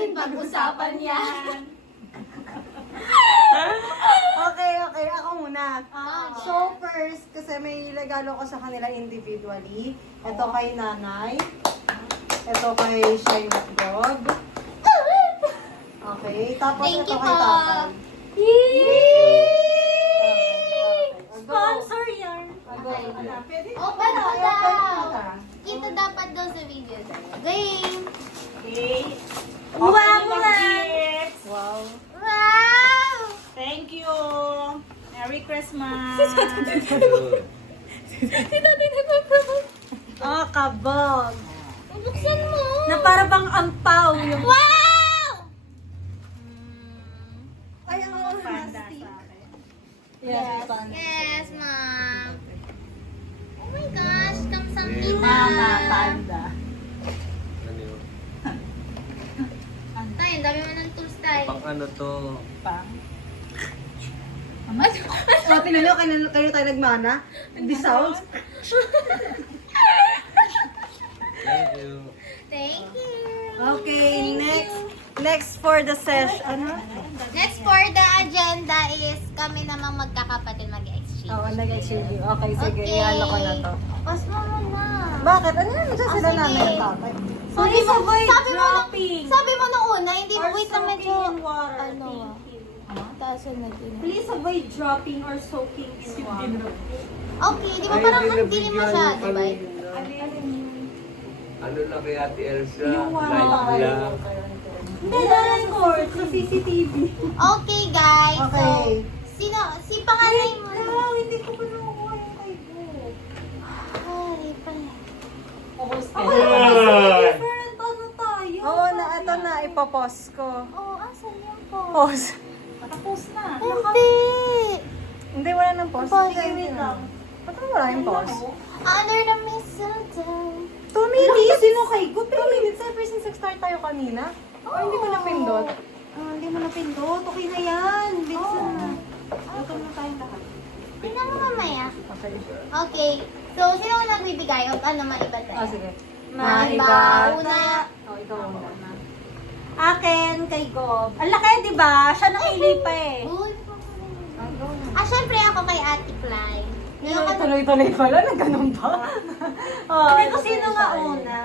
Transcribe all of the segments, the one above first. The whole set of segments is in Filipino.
natin pag-usapan yan. Okay, ako muna. Ah. So first, kasi may regalo ko sa kanila individually. Ito kay nanay. Ito kay Shine Dog. Okay, tapos Thank ito you kay po. tatay. Sponsor yan. Okay. Pwede? Open mo Open daw. mo na. Kita dapat daw sa video sa'yo. Game! Okay. Wow, Opening of wow. gifts. Wow. Wow! Thank you. Merry Christmas. Oh, kabog. Buksan mo! Na para bang ampaw yung... Wow! Ay, ang Panda nasty. sa akin. Yes, Yes, ma'am. Oh my gosh, kamsang Mama, panda. Ano yun? Tay, ang dami mo ng tools, tay. Pang ano to? Pang. Oh, pinalo, kayo tayo nagmana? Hindi sounds? Thank you. Thank you. Okay, next for the session. Ano? Next for the agenda is kami namang magkakapatid mag-exchange. Oo, nag-exchange. Okay, sige, Okay. ihalo ko na to. Pas mo muna. Bakit? Ano yan? Diyan sila sige. namin ang tatay. Please avoid sabi mo dropping. sabi mo nung una, hindi mo, Or wait lang medyo, soaking in water. ano, taas na din. Please avoid dropping or soaking in water. Okay, di ba parang ang dilim masyado, ba? Ano na kay Ate Elsa? Yung wow. Light lang. Hindi, na-record sa CCTV. Okay, guys. Okay. So, si panganay mo. Hindi ko pa nakukuha yung kay Bo. Ay, pala. Different ano tayo? Oo, na ito na, ipopost ko. Oh, asan yung po? Pause. Tapos na. Hindi. Hindi, wala nang pause. Pause. Sige, lang. Ba't wala yung pause? Under the mistletoe. 2 minutes? Sino kay Go? 2 minutes ever since nag-start tayo kanina? Oh, hindi ko napindot. Hindi mo napindot. Okay na yan. Bitsan na. Luto na tayong lahat. Tingnan mo mamaya. Okay. Okay. So, sino ang nagbibigay? O ano, maiba tayo? Ah, sige. Maiba. Una. Oh, ikaw muna. Akin kay Gob. Ang laki, di ba? Siya nakili pa eh. Uy, syempre ako kay Ate Fly. Ngayon ka Tuloy-tuloy pala, nagganon pa. Oh, Hindi ko sino nga una.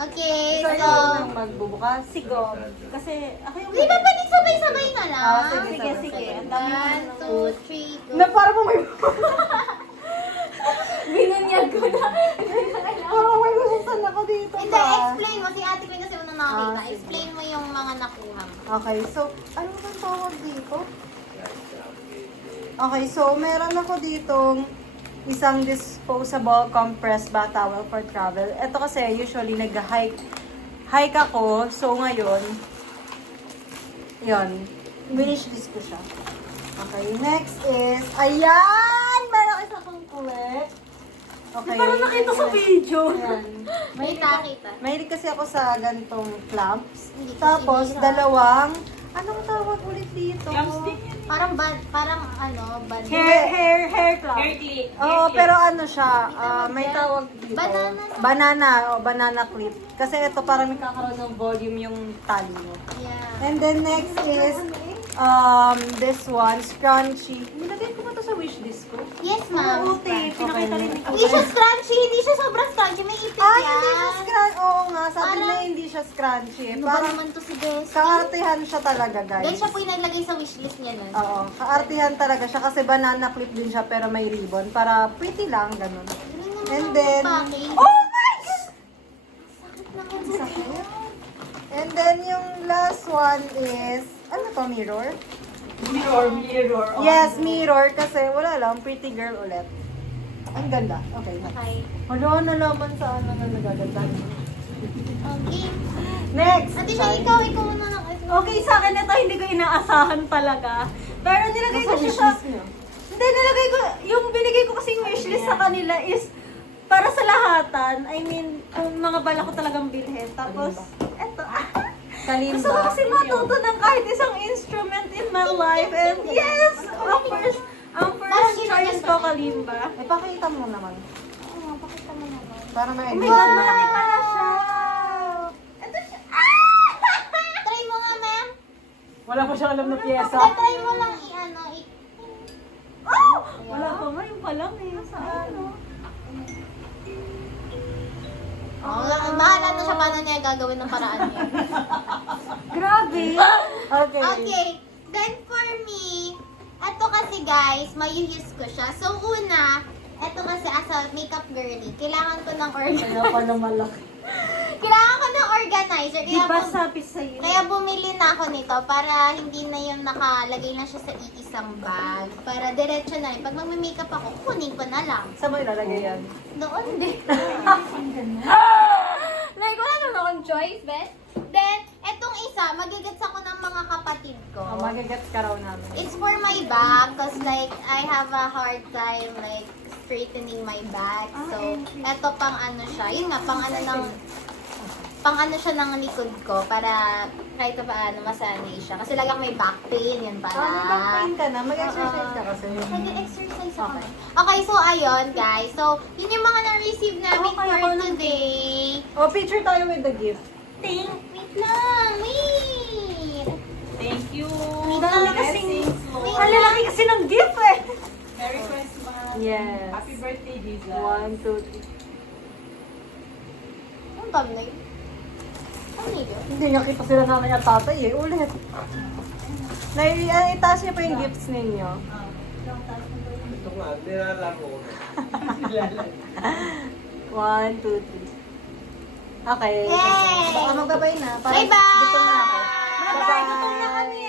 Okay, Ikaw so... yung magbubukas. Si Gob. Kasi ako yung... Di ba pwedeng sabay-sabay na lang? Ah, sige, Sige, sabay, sige. sabay. Ang dami mo One, na. two, three, go. Na para mo may... Binunyag ko na. Parang may masusan ako dito. Hindi, ba? explain mo. Si Ate Fly kasi unang nakakita. Ah, sige. Explain mo yung mga nakuha mo. Okay, so, ano bang tawag dito? Okay, so, meron ako ditong isang disposable compressed bath towel for travel. Ito kasi, usually, hike ako. So, ngayon, yun, finish this ko siya. Okay, next is, ayan! Meron isa kong collect. Okay. Parang nakita sa video. Ayan. May nakita. Mahilig kasi ako sa ganitong clamps. Hindi ko Tapos, sinira. dalawang, anong tawag ulit dito? Parang bad. Hair club. Hair clip. Oo, pero ano siya, may tawag dito. Banana. Banana clip. Kasi ito parang nagkakaroon ng volume yung tali mo. Yeah. And then next is, this one, scrunchy. Nilagay ko ba ito sa wishlist ko? Yes, ma'am. Oo, te. Pinakita rin ni Hindi siya scrunchy. Hindi siya sobrang scrunchy. May ipit Ah, yan. hindi siya scrunchy. Oo nga, sabi Parang- na hindi siya scrunchy. Ano ba Parang naman to si Bessie? kaartihan siya talaga, Dahil guys. siya po yung naglagay sa wishlist niya nun. Oo, kaartihan talaga siya kasi banana clip din siya pero may ribbon para pretty lang, ganun. And then, Oh! my God! Sakit naman sa Sakit. And then yung last one is, ano to, mirror? Mirror. Yes, mirror kasi wala lang, pretty girl ulit. Ang ganda. Okay, next. Okay. Wala, nalaman sa ano na nagaganda. Okay. Next! Ate siya, ikaw na lang. Okay, sa akin ito, hindi ko inaasahan talaga. Pero nilagay ko Nasa siya sa... wishlist niyo? Hindi, nilagay ko... Yung binigay ko kasing wishlist sa kanila is para sa lahatan. I mean, kung mga bala ko talagang bilhin. Tapos, eto. Kalimba. Gusto ko kasi matuto ng kahit isang instrument in my life. And yes! Ang first choice ko, kalimba. Eh, pakita mo naman. Oo, pakita mo naman. Para may Oh my idea. God, malaki pala siya. Ito siya. Try mo Wala pa siyang alam na pyesa. Try mo lang Wala pa nga, yung pa lang eh. Sa ano? Bahala na siya paano niya gagawin ng paraan niya. Grabe! Okay. Okay, then for me, eto kasi guys, mayuhis ko siya. So una, eto kasi as a makeup girly, kailangan ko ng Kaya pa na malaki. kailangan ko ng organizer. Di ba sabi sa'yo? Kaya bumili na ako nito para hindi na yung nakalagay na siya sa iisang bag. Para diretso na rin. Pag magme-makeup ako, kunin ko na lang. Saan mo ilalagay yan? Doon din. Like, wala naman akong choice, best. Then, etong isa, magigets ako ng mga kapatid ko. Oh, magagets ka raw namin. It's for my back because like I have a hard time like straightening my back. So, eto pang ano siya. Yun nga, pang ano siya ng likod ko para kahit pa paano masanay siya. Kasi lagang may back pain, yan pala. May back pain ka na. Mag-exercise ka kasi. Nag-exercise ako. Okay, so ayun guys. So, yun yung mga na-receive namin Okay, for ako lang today. Oh, picture tayo with the gift. Wait lang, wait. Thank you. Ang dami kasing... Wait Ang lang. lalaki kasi ng gift eh! Merry Christmas. Yes. Happy birthday, Jesus. 1, 2, 3. Ang thumbnail. Ano yun? Hindi niya kita sila nanay at tatay eh. Ulit. Itaas niya pa yung gifts ninyo. Ito nga, nilalaro ko. 1, 2, 3. Okay. Yay! Baka magbabay na. Parang Bye-bye! gutom na ako. Bye-bye! Gutom na kami!